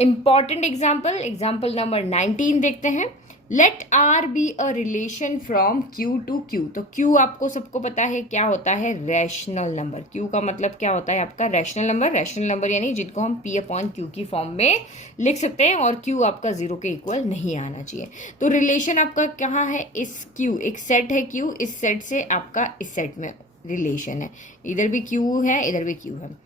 Important example number 19 देखते हैं। Let R be a relation from Q to Q. तो Q आपको सबको पता है क्या होता है, रैशनल नंबर। क्यू का मतलब क्या होता है आपका, रैशनल नंबर। रैशनल नंबर यानी जिनको हम पी अपॉन क्यू की फॉर्म में लिख सकते हैं, और क्यू आपका जीरो के इक्वल नहीं आना चाहिए। तो रिलेशन आपका कहाँ है, इस क्यू, एक सेट है क्यू, इस सेट से आपका इस सेट में रिलेशन है। इधर भी क्यू है, इधर भी क्यू है।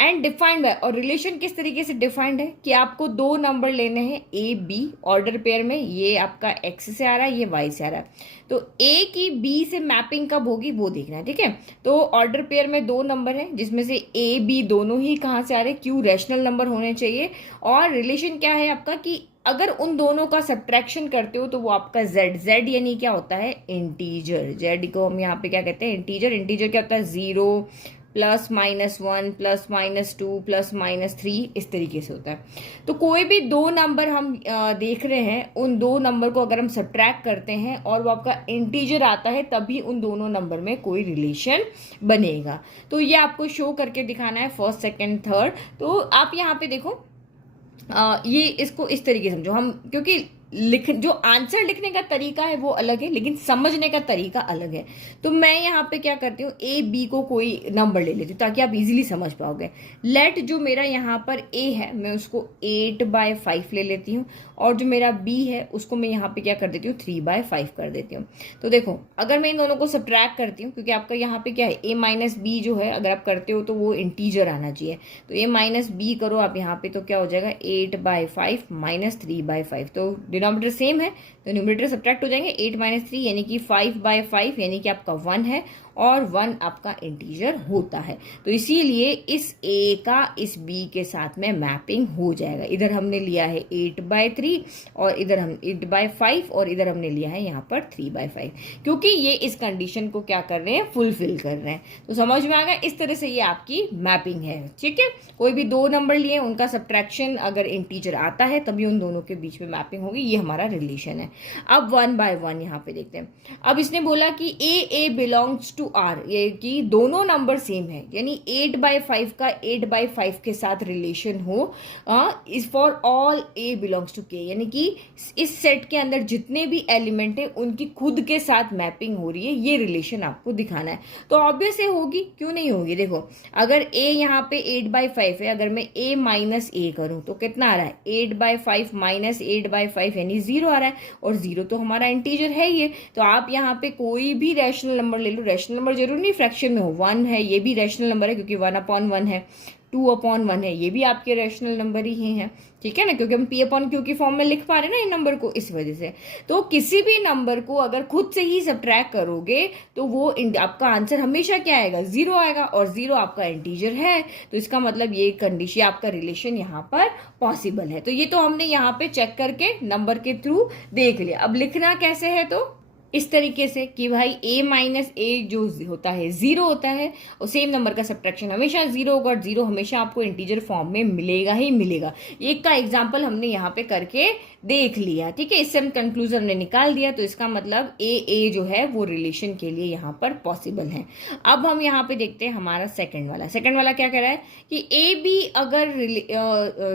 एंड डिफाइंड बाय, और रिलेशन किस तरीके से डिफाइंड है कि आपको दो नंबर लेने हैं ए बी ऑर्डर पेयर में। ये आपका एक्स से आ रहा है, ये वाई से आ रहा है। तो ए की बी से मैपिंग कब होगी वो देखना है, ठीक है। तो ऑर्डर पेयर में दो नंबर है जिसमें से ए बी दोनों ही कहाँ से आ रहे हैं, क्यू रैशनल नंबर होने चाहिए। और रिलेशन क्या है आपका कि अगर उन दोनों का सब्ट्रैक्शन करते हो तो वो आपका जेड यानी क्या होता है, इंटीजर। जेड को हम यहाँ पे क्या कहते हैं, इंटीजर। इंटीजर क्या होता है, 0 +-1 +-2 +-3, इस तरीके से होता है। तो कोई भी दो नंबर हम देख रहे हैं, उन दो नंबर को अगर हम सब्ट्रैक्ट करते हैं और वो आपका इंटीजर आता है, तभी उन दोनों नंबर में कोई रिलेशन बनेगा। तो ये आपको शो करके दिखाना है, फर्स्ट सेकंड थर्ड। तो आप यहाँ पे देखो, ये इसको इस तरीके से समझो हम, क्योंकि जो आंसर लिखने का तरीका है वो अलग है, लेकिन समझने का तरीका अलग है। तो मैं यहाँ पे क्या करती हूँ, ए बी को कोई नंबर ले लेती हूँ ताकि आप इजीली समझ पाओगे। लेट जो मेरा यहाँ पर ए है मैं उसको 8/5 ले लेती हूँ, और जो मेरा बी है उसको मैं यहाँ पे क्या कर देती हूँ, 3/5 कर देती हूँ। तो देखो अगर मैं इन दोनों को सब्ट्रैक्ट करती हूँ, क्योंकि आपका यहाँ पे क्या है, ए माइनस बी जो है अगर आप करते हो तो वो इंटीजर आना चाहिए। तो ए माइनस बी करो आप यहाँ पे, तो क्या हो जाएगा, 8/5 -3/5। तो डिनोमिनेटर सेम है तो न्यूमरेटर सब्ट्रैक्ट हो जाएंगे। 8 - 3 यानी कि 5/5 यानी कि आपका 1 है, और 1 आपका इंटीजर होता है। तो इसीलिए इस ए का इस बी के साथ में मैपिंग हो जाएगा। इधर हमने लिया है 8/3 और इधर हम 8/5 और इधर हमने लिया है यहाँ पर 3/5, क्योंकि ये इस कंडीशन को क्या कर रहे हैं, फुलफिल कर रहे हैं। तो समझ में आ गया, इस तरह से ये आपकी मैपिंग है, ठीक है। कोई भी दो नंबर लिए उनका सब्ट्रैक्शन अगर इंटीजर आता है तभी उन दोनों के बीच में मैपिंग होगी, ये हमारा रिलेशन है। अब 1/1 यहाँ पे देखते हैं। अब इसने बोला कि ए बिलोंग्स टू आर, ये कि दोनों नंबर सेम है, यानी 8/5 का 8/5 के साथ रिलेशन हो, is for all A belongs to के, यानी कि इस सेट के अंदर जितने भी एलिमेंट है उनकी खुद के साथ मैपिंग हो रही है, ये रिलेशन आपको दिखाना है। तो ऑब्वियस है होगी, क्यों नहीं होगी। देखो अगर ए यहाँ पे 8/5 है, अगर मैं a माइनस ए करूं तो कितना आ रहा है, 8/5 - 8/5 यानी 0 आ रहा है, और 0 तो हमारा इंटीजर है ही है। तो आप यहाँ पे कोई भी रैशनल नंबर ले लो, रैशनल नंबर जरूर नहीं फ्रैक्शन में हो, 1 है ये भी रैशनल नंबर है क्योंकि 1/1 है, 2/1 है ये भी आपके रैशनल नंबर ही हैं, ठीक है ना, क्योंकि हम पी अपॉन क्यू की फॉर्म में लिख पा रहे हैं ना इन नंबर को, इस वजह से। तो किसी भी नंबर को अगर खुद से ही सब्ट्रैक्ट करोगे तो वो आपका आंसर हमेशा क्या आएगा, 0 आएगा, और 0 आपका इंटीजर है। तो इसका मतलब ये कंडीशन, आपका रिलेशन यहाँ पर पॉसिबल है। तो ये तो हमने यहाँ पे चेक करके नंबर के थ्रू देख लिया। अब लिखना कैसे है, तो इस तरीके से कि भाई a माइनस ए जो होता है 0 होता है, और सेम नंबर का सब्ट्रैक्शन हमेशा 0 होगा, और 0 हमेशा आपको इंटीजर फॉर्म में मिलेगा ही मिलेगा। एक का एग्जाम्पल हमने यहाँ पे करके देख लिया, ठीक है। इससे हम कंक्लूजन हमने निकाल दिया। तो इसका मतलब ए जो है वो रिलेशन के लिए यहाँ पर पॉसिबल है। अब हम यहाँ पे देखते हैं हमारा सेकंड वाला क्या कह रहा है कि ए बी अगर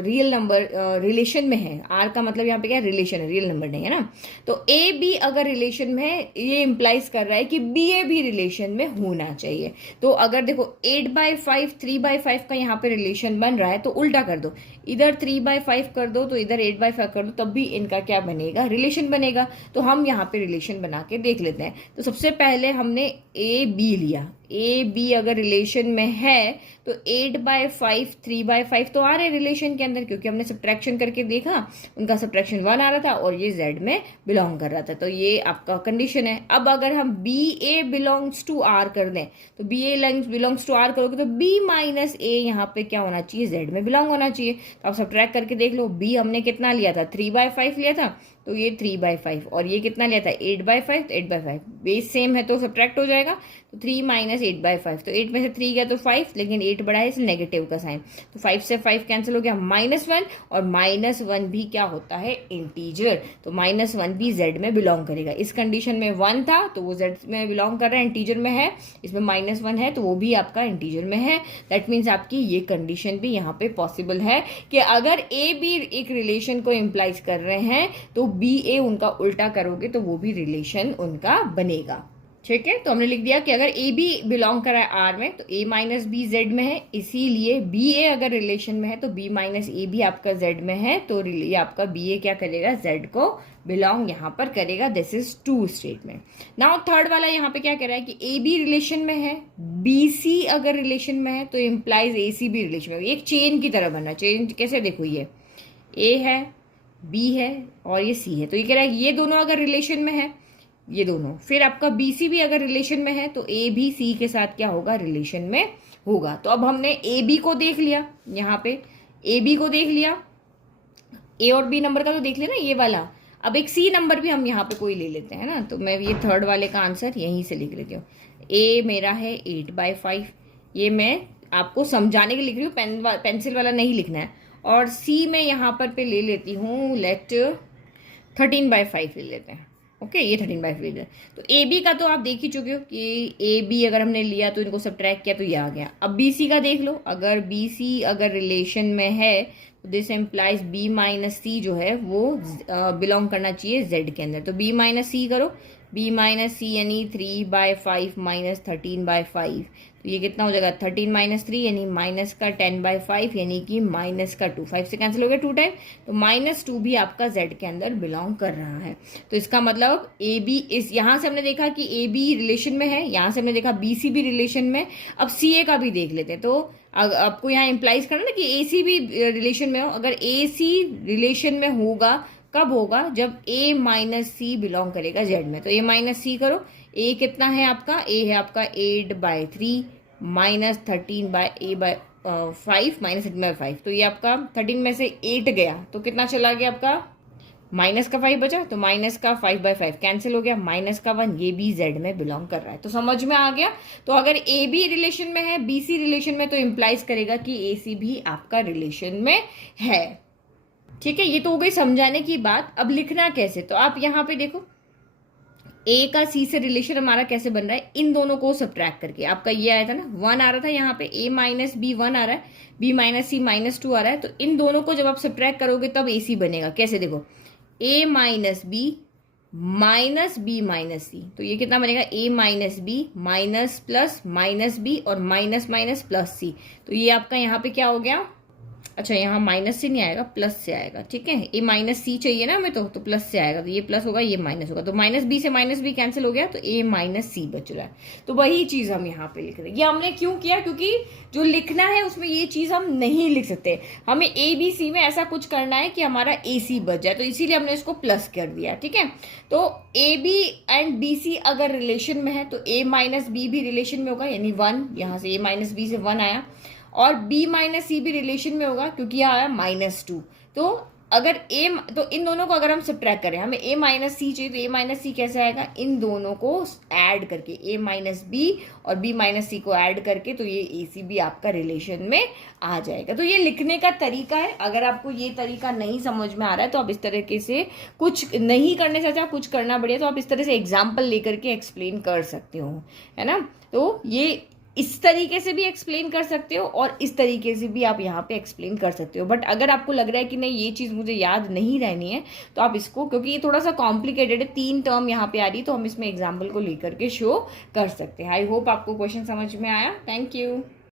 रियल नंबर रिलेशन में है, आर का मतलब यहाँ पे क्या, रिलेशन है, रियल नंबर नहीं है ना। तो ए बी अगर रिलेशन में, ये इंप्लाइज कर रहा है कि बी ए भी रिलेशन में होना चाहिए। तो अगर देखो 8/5 3/5 का यहाँ पे रिलेशन बन रहा है, तो उल्टा कर दो, इधर 3/5 कर दो तो इधर 8/5 कर दो, तब भी इनका क्या बनेगा, रिलेशन बनेगा। तो हम यहाँ पे रिलेशन बना के देख लेते हैं। तो सबसे पहले हमने ए बी लिया, ए बी अगर रिलेशन में है तो 8/5 3/5 तो आ रहे रिलेशन के अंदर, क्योंकि हमने सब्ट्रैक्शन करके देखा, उनका सब्ट्रैक्शन 1 आ रहा था और ये जेड में बिलोंग कर रहा था। तो ये आपका कंडीशन है। अब अगर हम B A belongs to R कर दें, तो B A belongs to R करोगे तो बी माइनस ए यहाँ पे क्या होना चाहिए, जेड में बिलोंग होना चाहिए। तो आप सब्ट्रैक्ट करके देख लो, बी हमने कितना लिया था, 3/5 लिया था, तो ये 3/5 और ये कितना लिया था 8/5, तो 8/5 बेस सेम है तो सब्ट्रैक्ट हो जाएगा। तो 3 माइनस 8/5, तो 8 में से 3 गया तो 5, लेकिन 8 बड़ा है इसलिए नेगेटिव का साइन, तो 5 से 5 कैंसिल हो गया, -1, और -1 भी क्या होता है इंटीजर, तो -1 भी z में बिलोंग करेगा। इस कंडीशन में 1 था तो वो z में बिलोंग कर रहा है, इंटीजर में है, इसमें -1 है तो वो भी आपका इंटीजर में है। दैट मीन्स आपकी ये कंडीशन भी यहाँ पे पॉसिबल है कि अगर ए बी एक रिलेशन को इम्प्लाइज कर रहे हैं तो बी ए उनका उल्टा करोगे तो वो भी रिलेशन उनका बनेगा। ठीक है, तो हमने लिख दिया कि अगर ए बी बिलोंग करा है आर में तो ए माइनस बी जेड में है, इसीलिए बी ए अगर रिलेशन में है तो बी माइनस ए भी आपका जेड में है, तो ये आपका बी ए क्या करेगा जेड को बिलोंग यहाँ पर करेगा। This is 2 statement. Now third वाला यहाँ पे क्या कह रहा है कि ए बी रिलेशन में है, बी सी अगर रिलेशन में है तो इम्प्लाइज ए सी भी रिलेशन में है। एक चेन की तरह बनना, चेन कैसे देखो, ये ए है, बी है और ये सी है, तो ये कह रहा है ये दोनों अगर रिलेशन में है, ये दोनों, फिर आपका बी सी भी अगर रिलेशन में है तो ए भी सी के साथ क्या होगा रिलेशन में होगा। तो अब हमने ए बी को देख लिया, यहाँ पे ए बी को देख लिया, ए और बी नंबर का तो देख लिया ना ये वाला। अब एक सी नंबर भी हम यहाँ पे कोई ले लेते हैं ना, तो मैं ये थर्ड वाले का आंसर यहीं से लिख लेती हूँ। ए मेरा है 8/5, ये मैं आपको समझाने के लिख रही हूँ, पेंसिल वाला नहीं लिखना है। और सी में यहाँ पर पे ले लेती हूँ, लेट 13/5 ले लेते हैं। ओके, ये 13/5 है। तो ए बी का तो आप देख ही चुके हो कि ए बी अगर हमने लिया तो इनको सब्ट्रैक्ट किया तो ये आ गया। अब बी सी का देख लो, अगर बी सी अगर रिलेशन में है तो दिस एम्प्लाइज बी माइनस सी जो है वो बिलोंग करना चाहिए जेड के अंदर। तो बी माइनस सी करो, बी माइनस सी यानी 3/5 माइनस 13/5, तो ये कितना हो जाएगा 13 माइनस 3 यानी माइनस का 10/5 यानी कि माइनस का 2, 5 से कैंसिल हो गया 2 टाइम, तो -2 भी आपका z के अंदर बिलोंग कर रहा है। तो इसका मतलब ए बी इस यहाँ से हमने देखा कि ए बी रिलेशन में है, यहाँ से हमने देखा बी सी भी रिलेशन में। अब सी ए का भी देख लेते हैं, तो आपको यहाँ इम्प्लाइज करना ना कि ए सी भी रिलेशन में हो। अगर ए सी रिलेशन में होगा कब होगा, जब ए माइनस सी बिलोंग करेगा जेड में। तो ए माइनस सी करो, ए कितना है आपका, ए है आपका 8/3 माइनस 13/5 माइनस 13/5, तो ये आपका 13 में से 8 गया तो कितना चला गया आपका, माइनस का 5 बचा, तो माइनस का 5/5 कैंसिल हो गया, माइनस का 1, ये भी जेड में बिलोंग कर रहा है। तो समझ में आ गया। तो अगर ए बी रिलेशन में है, बी सी रिलेशन में, तो इम्प्लाइज करेगा कि ए सी भी आपका रिलेशन में है। ठीक है, ये तो हो गई समझाने की बात। अब लिखना कैसे, तो आप यहाँ पे देखो ए का सी से रिलेशन हमारा कैसे बन रहा है, इन दोनों को सब्ट्रैक्ट करके। आपका ये आया था ना 1 आ रहा था यहाँ पे, ए माइनस बी 1 आ रहा है, बी माइनस सी -2 आ रहा है, तो इन दोनों को जब आप सब्ट्रैक्ट करोगे तब ए सी बनेगा। कैसे देखो, A minus B minus B minus C, तो ये कितना बनेगा A minus B minus plus minus B और माइनस माइनस प्लस सी, तो ये आपका यहाँ पे क्या हो गया, अच्छा यहाँ माइनस से नहीं आएगा प्लस से आएगा। ठीक है, ए माइनस सी चाहिए ना हमें, तो प्लस से आएगा, तो ये प्लस होगा ये माइनस होगा, तो माइनस बी से माइनस बी कैंसिल हो गया, तो ए माइनस सी बच रहा है। तो वही चीज हम यहाँ पे लिख रहे हैं। ये हमने क्यों किया, क्योंकि जो लिखना है उसमें ये चीज हम नहीं लिख सकते, हमें ए बी सी में ऐसा कुछ करना है कि हमारा ए सी बच जाए, तो इसीलिए हमने इसको प्लस कर दिया। ठीक है, तो A B and B C अगर रिलेशन में है तो ए माइनस बी भी रिलेशन में होगा, यानी 1, यहाँ से ए माइनस बी से 1 आया, और b माइनस सी भी रिलेशन में होगा क्योंकि यहाँ आया -2। तो अगर a, तो इन दोनों को अगर हम सब्ट्रैक्ट करें, हमें a माइनस सी चाहिए, तो a माइनस सी कैसे आएगा, इन दोनों को ऐड करके, a माइनस बी और b माइनस सी को ऐड करके, तो ये ए सी भी आपका रिलेशन में आ जाएगा। तो ये लिखने का तरीका है। अगर आपको ये तरीका नहीं समझ में आ रहा है तो आप इस तरीके से, कुछ नहीं करने से अच्छा कुछ करना बढ़िया, तो आप इस तरह से एग्जाम्पल लेकर के एक्सप्लेन कर सकते हो, है ना। तो ये इस तरीके से भी एक्सप्लेन कर सकते हो और इस तरीके से भी आप यहाँ पे एक्सप्लेन कर सकते हो। बट अगर आपको लग रहा है कि नहीं ये चीज़ मुझे याद नहीं रहनी है, तो आप इसको, क्योंकि ये थोड़ा सा कॉम्प्लिकेटेड है, 3 टर्म यहाँ पे आ रही है, तो हम इसमें एग्जाम्पल को लेकर के शो कर सकते हैं। आई होप आपको क्वेश्चन समझ में आया। Thank you.